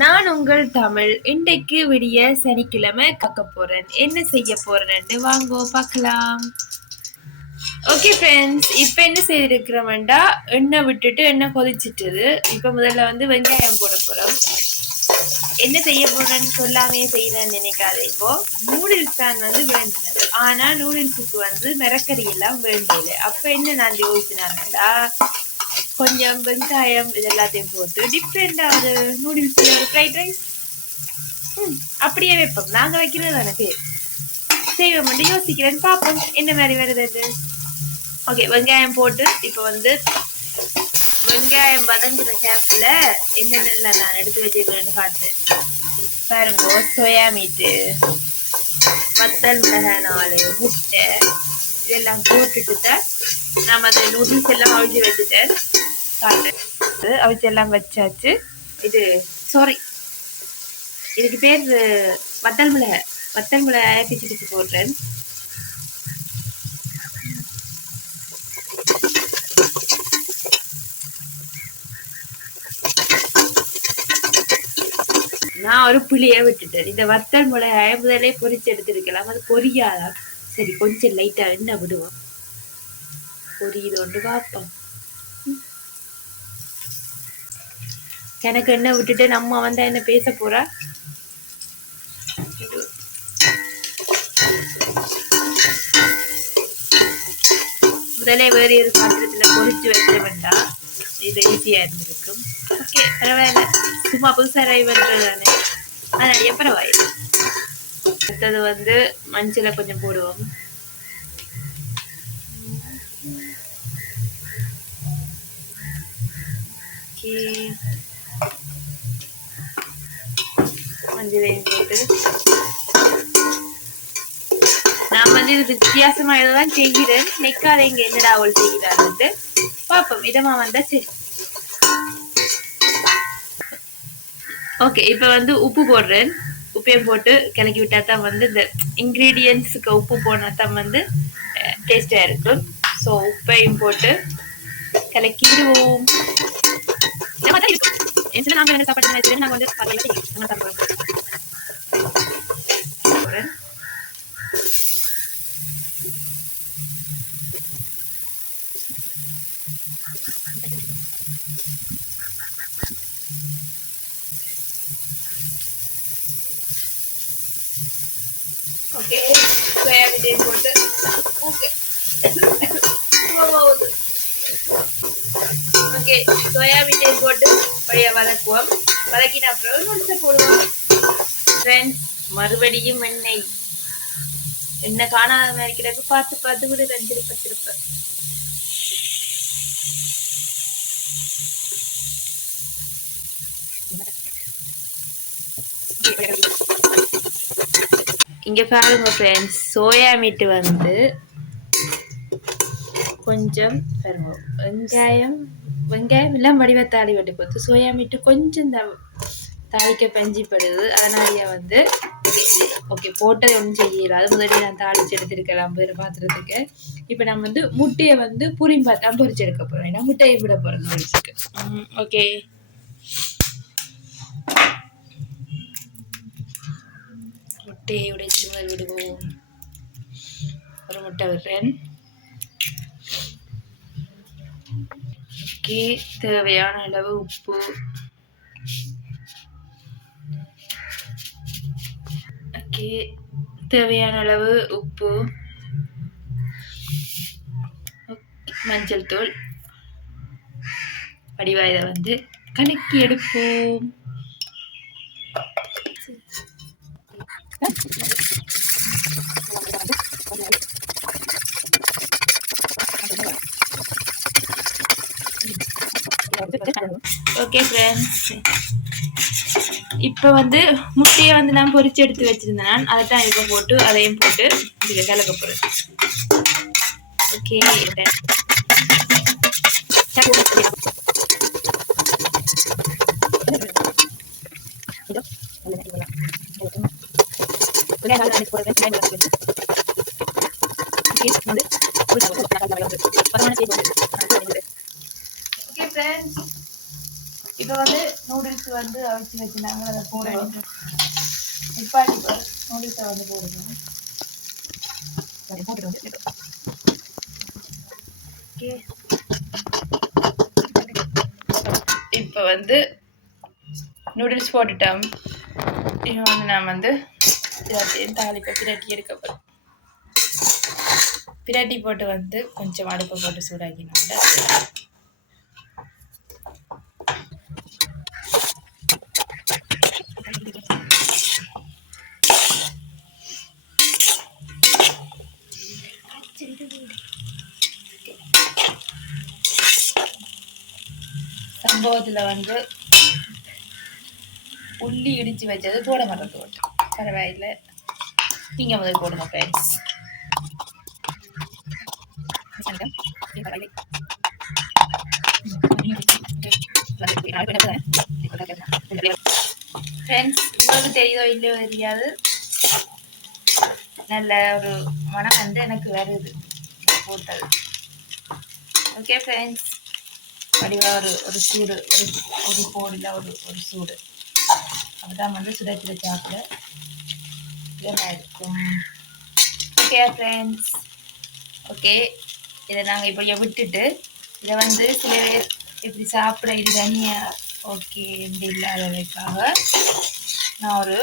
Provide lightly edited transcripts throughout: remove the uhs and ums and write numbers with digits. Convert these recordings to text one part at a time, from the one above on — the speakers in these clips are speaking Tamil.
நான் உங்கள் தமிழ். இன்றைக்கு விடிய சனிக்கிழமை கக்க போறேன். என்ன செய்ய போறேன்னு வாங்கோ பார்க்கலாம். ஓகே ஃப்ரெண்ட்ஸ், இப்போ என்ன செய்திருக்கிறோம்டா, எண்ணெய் விட்டுட்டு எண்ணெய் கொதிச்சிட்டுது. இப்போ முதல்ல வந்து வெங்காயம் போட போறோம். என்ன செய்ய போறேன்னு சொல்லாமே செய்யறேன்னு நினைக்காதீங்கோ. நூடுல்ஸ் தான் வந்து வேண்டினது. ஆனா நூடுல்ஸுக்கு வந்து மிரக்கறி எல்லாம் வேண்டியது. அப்ப என்ன நான் யோசிச்சினாங்கடா, கொஞ்சம் வெங்காயம் இது எல்லாத்தையும் போட்டு டிஃப்ரெண்டா ஒரு நூடுல்ஸ் ஒரு ஃப்ரைட் ரைஸ் அப்படியே வைப்போம். நாங்க வைக்கிறது எனக்கு செய்வோம் மட்டும் யோசிக்கிறேன்னு பார்ப்போம் என்ன மாதிரி வருது. ஓகே, வெங்காயம் போட்டு இப்போ வந்து வெங்காயம் வதங்குற கேப்ல என்னென்ன நான் எடுத்து வச்சிருக்கேன்னு காட்டுறேன் பாருங்க. சோயா மீட்டு, வத்தல் மிளகாய் 4, முட்டை இதெல்லாம் போட்டுட்டு தான் நான் அந்த நூடுல்ஸ் எல்லாம் அவிச்சு வச்சுட்டேன். காட்டுறேன் அவிச்சு எல்லாம் வச்சாச்சு. இது சாரி, இதுக்கு பேர் வத்தல் மிளகாய் பிச்சு பிச்சு போடுறேன். நான் ஒரு புளிய விட்டுட்டேன். இந்த வத்தல் மிளகாய முதலே பொரிச்சு எடுத்துருக்கலாம். அது பொரியாதா? சரி, கொஞ்சம் லைட்டா எண்ணெய் விடுவோம். பொரியுது ஒன்று பார்ப்போம். எனக்கு எண்ணெய் விட்டுட்டு நம்ம வந்தா என்ன பேச போறா? முதலே வேறு ஒரு பாத்திரத்துல பொரிச்சு வைக்க வேண்டாம். இது ஈஸியா இருந்திருக்கும். ஓகே, பரவாயில்ல, சும்மா புதுசா ட்ரை பண்றதானே, அதனால பரவாயில்லை. அடுத்தது வந்து மஞ்சளை கொஞ்சம் போடுவோம். மஞ்சளையும் போட்டு நான் வந்து இது வித்தியாசமா தான் செய்கிறேன். நிக்காதீங்க என்னடா அவள் செய்கிறான்ட்டு பாப்போம். இதமா வந்தா சரி. ஓகே, இப்ப வந்து உப்பு போடுறேன். உப்பையும் போட்டு கிளக்கி விட்டா தான் வந்து இந்த இன்கிரீடியன்ஸுக்கு உப்பு போனா தான் வந்து டேஸ்டா இருக்கும். ஸோ உப்பையும் போட்டு கிளக்கி விடுவோம். நாங்க என்ன சாப்பாடு வச்சுட்டு நாங்க வந்து ஓகே, சோயா மீட்டையும் போட்டு ஓகே ஓகே சோயா மீட்டையும் போட்டு வழியா வதக்குவோம். வதக்கின அப்புறம் நுடிச்ச போடுவோம். ஃப்ரெண்ட்ஸ், மறுபடியும் எண்ணெய் காணாத மாதிரி கிடக்கு. பார்த்து பார்த்து விடு திருப்ப. இங்க பாருங்க ஃப்ரெண்ட்ஸ், சோயா மீட்டு வந்து கொஞ்சம் வெங்காயம் எல்லாம் வடிவ தாளி வெட்டி போட்டு சோயா மீட்டு கொஞ்சம் தாளிக்க பஞ்சிப்படுது. அதனாலயே வந்து ஓகே போட்டது ஒன்றும் செய்யலாது. முதல்ல நான் தாளிச்சு எடுத்துருக்கலாம் வேறு பாத்திரத்துக்கு. இப்போ நம்ம வந்து முட்டையை வந்து பார்த்தா பொரிச்சு எடுக்க போறோம். ஏன்னா முட்டையை விட போறோம் பொரிச்சுக்கு. ஓகே, முட்டையை உடைச்சு விடுவோம். ஒரு முட்டை விடுறேன். ஓகே, தேவையான அளவு உப்பு. ஓகே, தேவையான அளவு உப்பு, மஞ்சள் தூள். வடிவா இதை வந்து கலக்கி எடுப்போம். ஓகே ஃப்ரெண்ட்ஸ், இப்போ வந்து முட்டையை வந்து நான் பொரிச்சு எடுத்து வச்சிருந்தேன். அதை தான் இப்போ போட்டு அதையும் போட்டு இதில் கலக்க போகிறேன். ஓகே, இப்போ வந்து நூடுல்ஸ் வந்து வச்சு வச்சுனாங்க அதை போடுவோம். நிப்பாட்டி நூடுல்ஸை வந்து போடுவோம். போட்டுட்டு வந்து ஓகே. இப்போ வந்து நூடுல்ஸ் போட்டுட்டோம். இது வந்து நான் வந்து தாளிப்பை பிரட்டி எடுக்க போகிறேன். பிரட்டி போட்டு வந்து கொஞ்சம் அடுப்பை போட்டு சூடாக்கினோம்ல சம்பவத்தில் வந்து உள்ளி இடித்து வச்சது போட மறந்து போட்டேன். பரவாயில்லை, நீங்கள் முதல் போடுங்க ஃப்ரெண்ட்ஸ். ஃப்ரெண்ட்ஸ், உங்களுக்கு தெரியுதோ இல்லையோ தெரியாது, நல்ல ஒரு மனம் வந்து எனக்கு வருது போட்டது. ஓகே ஃப்ரெண்ட்ஸ், வடிவாக ஒரு சூடு, ஒரு போடில் ஒரு சூடு, அப்பதான் வந்து சுட சுட சாப்பிட இதெல்லாம் இருக்கும். ஓகே ஃப்ரெண்ட்ஸ், ஓகே, இதை நாங்கள் இப்படியே விட்டுட்டு இதை வந்து சில பேர் இப்படி சாப்பிட இது தனியாக ஓகே இப்படி இல்லாததுக்காக நான் ஒரு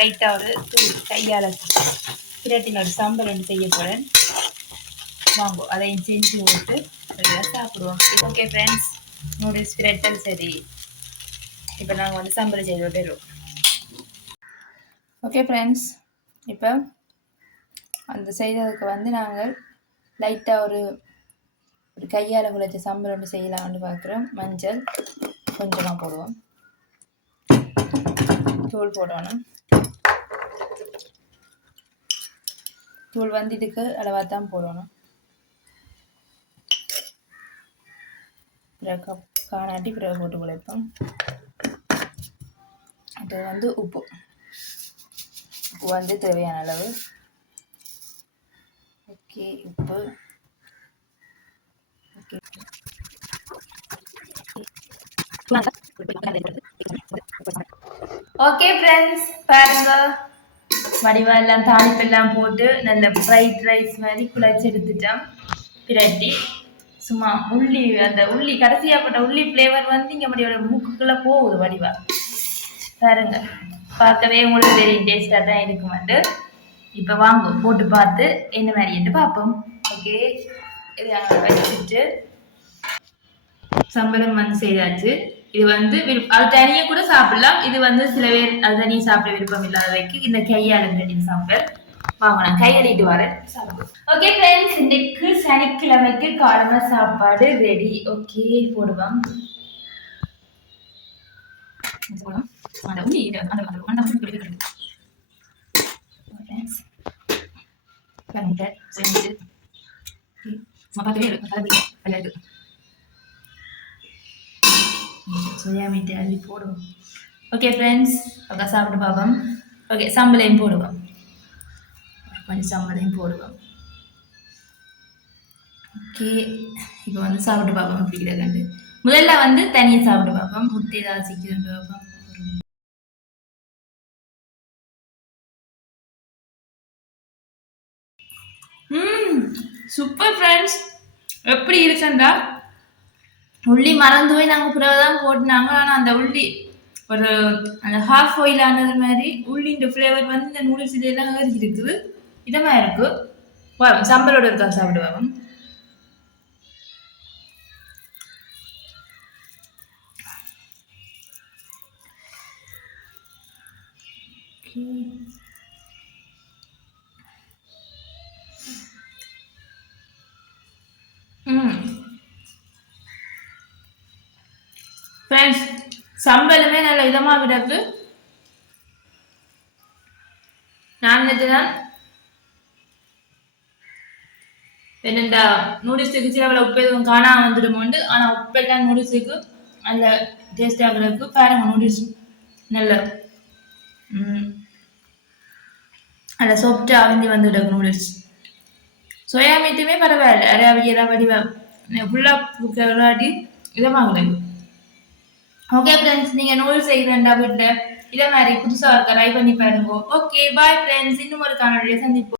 லைட்டாக ஒரு தூள் கையால் பிரட்டியில் ஒரு சாம்பார் ஒன்று செய்ய போகிறேன். வாங்கும் அதையும் செஞ்சு போட்டு சாப்பிடுவோம். ஓகே ஃப்ரெண்ட்ஸ், நூடுல்ஸ் பிரட்டல் சரி, இப்போ நாங்கள் வந்து சாம்பார் செய்து விட்டுருவோம். ஓகே ஃப்ரெண்ட்ஸ், இப்போ அந்த செய்ததுக்கு வந்து நாங்கள் லைட்டாக ஒரு கையால் குழைச்ச சாம்பார் ஒன்று செய்யலாம்னு பார்க்குறோம். மஞ்சள் கொஞ்சமாக போடுவோம், தூள் போடணும். தூள் வந்து இதுக்கு அளவாக தான் போடணும். பிறகு காணாட்டி பிறகு போட்டு குழைப்போம். அது வந்து உப்பு வந்து தேவையான அளவு. ஓகே, உப்பு. ஓகே, ஓகே ஃப்ரெண்ட்ஸ், பாருங்க வடிவா எல்லாம் தாளிப்பெல்லாம் போட்டு நல்ல ஃப்ரைட் ரைஸ் மாதிரி குழைச்சி எடுத்துட்டோம். பிரட்டி சும்மா உள்ளி, அந்த உள்ளி கடைசியாக போட்ட உள்ளி ஃப்ளேவர் வந்து இங்கே அப்படியோட மூக்குக்குள்ளே போகுது வடிவா. பாருங்க, பார்க்கவே உங்களுக்கு தெரியும் டேஸ்டாக தான் இருக்குமாட்டு. இப்போ வாங்க போட்டு பார்த்து என்ன மாதிரிட்டு பார்ப்போம். ஓகே, இது வச்சுட்டு சம்பளம் வந்து செய்தாச்சு. இது வந்து அது தனியாக கூட சாப்பிடலாம். இது வந்து சில பேர் அது தனியாக சாப்பிட விருப்பம் இல்லாதவைக்கு இந்த கையால் கட்டின சாப்பிட வாங்க, நான் கையாளிட்டு வரேன். ஓகே ஃப்ரெண்ட்ஸ், இன்னைக்கு சனிக்கிழமைக்கு காலமாக சாப்பாடு ரெடி. ஓகே, போடுவோம். சோயா மீட்டை அள்ளி போடுவோம். ஓகே ஃப்ரெண்ட்ஸ், ஓகே சாப்பிட்டு பார்ப்போம். ஓகே, சாம்பலையும் போடுவோம், கொஞ்சம் சாம்பலையும் போடுவோம். ஓகே, இப்போ வந்து சாப்பிட்டு பார்ப்போம் அப்படிங்கிற கண்டு. முதல்ல வந்து தனியாக சாப்பிட்டு பார்ப்போம். முட்டை ஏதாவது சிக்கிட்டு பார்ப்போம். சூப்பர் ஃப்ரெண்ட்ஸ், எப்படி இருக்குண்டா? உள்ளி மறந்து போய் நாங்கள் பிறகுதான் போட்டுனாங்க. ஆனால் அந்த உள்ளி ஒரு அந்த ஹாஃப் பாயில் ஆனது மாதிரி உள்ளின்ற ஃப்ளேவர் வந்து இந்த நூடுல்ஸ் இதெல்லாம் ஏறி இருக்குது. இதமாக இருக்கு. சம்பளோட இருக்கா சாப்பிடுவாங்க. ஃப்ரெண்ட்ஸ், சம்பளமே நல்ல இதமாக கிடக்கு. நான் நினைச்சதான் என்னண்டா நூடுல்ஸுக்கு சிலவில் உப்பு எதுவும் காணாம வந்துடுமோண்டு, ஆனால் உப்பெல்லாம் நூடுல்ஸுக்கு நல்ல டேஸ்டாக கிடக்கு. பாருங்க, நூடுல்ஸ் நல்ல நல்ல சாஃப்டாக அவிஞ்சி வந்துடுக்கு நூடுல்ஸ். சோயா மீட்டுமே பரவாயில்ல, அரை அவியெல்லாம் வடிவா ஃபுல்லாக விளையாடி இதமாக கிடக்கு. ஓகே ஃப்ரெண்ட்ஸ், நீங்க நூல் செய்கிறண்டா வீட்டுல இதை மாதிரி புதுசா ட்ரை பண்ணி பாருங்க. ஓகே பாய் ஃப்ரெண்ட்ஸ், இன்னும் ஒரு காணொலியை சந்திப்போம்.